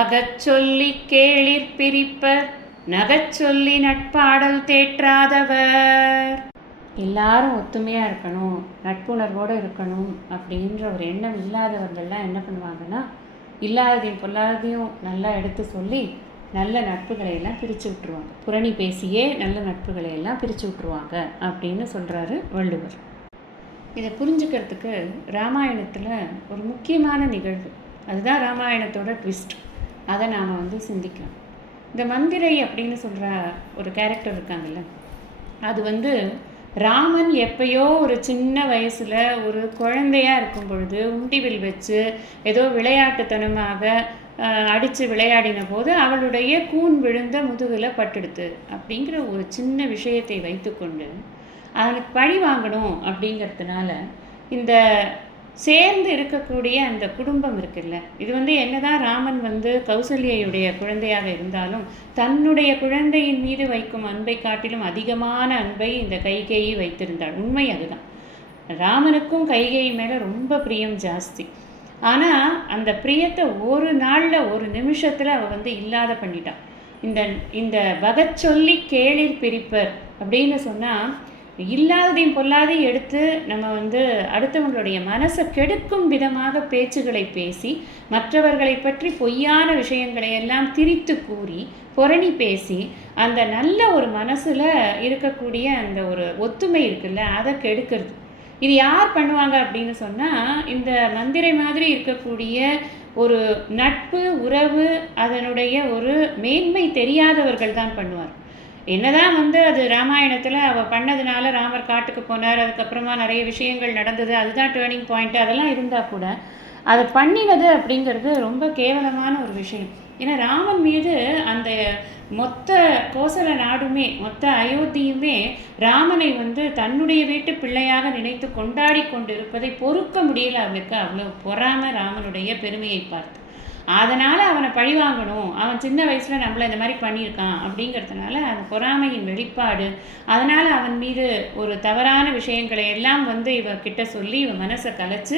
அகச்சொல்லிக் கேளிர் prepare நகச்சொல்லி நட்பாடல் தேற்றாதவர். எல்லாரும் ஒத்துமையாக இருக்கணும், நட்புணர்வோடு இருக்கணும் அப்படின்ற ஒரு எண்ணம் இல்லாதவர்கள்லாம் என்ன பண்ணுவாங்கன்னா, இல்லாததையும் பொல்லாததையும் நல்லா எடுத்து சொல்லி நல்ல நட்புகளை எல்லாம் பிரித்து விட்டுருவாங்க. புரணி பேசியே நல்ல நட்புகளை எல்லாம் பிரித்து விட்டுருவாங்க அப்படின்னு சொல்கிறாரு வள்ளுவர். இதை புரிஞ்சுக்கிறதுக்கு ராமாயணத்தில் ஒரு முக்கியமான நிகழ்வு, அதுதான் ராமாயணத்தோட ட்விஸ்ட். அதை நாம் சிந்திக்கலாம். இந்த மந்திரை அப்படின்னு சொல்கிற ஒரு கேரக்டர் இருக்காங்கல்ல, அது ராமன் எப்பயோ ஒரு சின்ன வயசில் ஒரு குழந்தையாக இருக்கும் பொழுது உண்டிவில் வச்சு ஏதோ விளையாட்டுத்தனமாக அடித்து விளையாடின போது அவளுடைய கூன் விழுந்த முதுகில் பட்டெடுத்து அப்படிங்கிற ஒரு சின்ன விஷயத்தை வைத்துக்கொண்டு அவனுக்கு பழி வாங்கணும் அப்படிங்கிறதுனால இந்த சேர்ந்து இருக்கக்கூடிய அந்த குடும்பம் இருக்குல்ல, இது என்னதான் ராமன் கௌசல்யையுடைய குழந்தையாக இருந்தாலும் தன்னுடைய குழந்தையின் மீது வைக்கும் அன்பை காட்டிலும் அதிகமான அன்பை இந்த கைகேயி வைத்திருந்தாள். உண்மை அதுதான். ராமனுக்கும் கைகேயி மேலே ரொம்ப பிரியம் ஜாஸ்தி. ஆனால் அந்த பிரியத்தை ஒரு நாளில் ஒரு நிமிஷத்தில் அவள் இல்லாத பண்ணிட்டாள். இந்த வகச்சொல்லி கேளிர் பிரிப்பர் அப்படின்னு சொன்னால், இல்லாததையும் பொல்லாதையும் எடுத்து நம்ம அடுத்தவங்களுடைய மனசை கெடுக்கும் விதமாக பேச்சுகளை பேசி மற்றவர்களை பற்றி பொய்யான விஷயங்களை எல்லாம் திரித்து கூறி புரணி பேசி அந்த நல்ல ஒரு மனசில் இருக்கக்கூடிய அந்த ஒரு ஒத்துமை இருக்குல்ல, அதை கெடுக்கிறது. இது யார் பண்ணுவாங்க அப்படின்னு சொன்னால், இந்த மந்திரை மாதிரி இருக்கக்கூடிய ஒரு நட்பு உறவு அதனுடைய ஒரு மேன்மை தெரியாதவர்கள் தான் பண்ணுவார். என்னதான் அது ராமாயணத்தில் அவள் பண்ணதுனால ராமர் காட்டுக்கு போனார், அதுக்கப்புறமா நிறைய விஷயங்கள் நடந்தது, அதுதான் டேர்னிங் பாயிண்ட்டு, அதெல்லாம் இருந்தால் கூட அதை பண்ணினது அப்படிங்கிறது ரொம்ப கேவலமான ஒரு விஷயம். ஏன்னா ராமன் மீது அந்த மொத்த கோசல நாடுமே மொத்த அயோத்தியுமே ராமனை தன்னுடைய வீட்டு பிள்ளையாக நினைத்து கொண்டாடி கொண்டு இருப்பதை பொறுக்க முடியல அவளுக்கு. அவ்வளோ பொறாம ராமனுடைய பெருமையை பார்த்து. அதனால் அவனை பழி வாங்கணும், அவன் சின்ன வயசில் நம்மளை இந்த மாதிரி பண்ணியிருக்கான் அப்படிங்கிறதுனால அந்த பொறாமையின் வெளிப்பாடு. அதனால் அவன் மீது ஒரு தவறான விஷயங்களை எல்லாம் இவகிட்ட சொல்லி இவன் மனசை கலைச்சு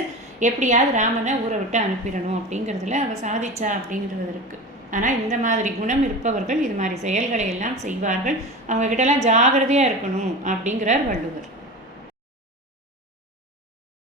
எப்படியாவது ராமனை ஊரை விட்டு அனுப்பிடணும் அப்படிங்கிறதுல அவள் சாதிச்சா அப்படிங்கிறது இருக்குது. ஆனால் இந்த மாதிரி குணம் இருப்பவர்கள் இது மாதிரி செயல்களை எல்லாம் செய்வார்கள். அவங்ககிட்டலாம் ஜாகிரதையாக இருக்கணும் அப்படிங்கிறார் வள்ளுவர்.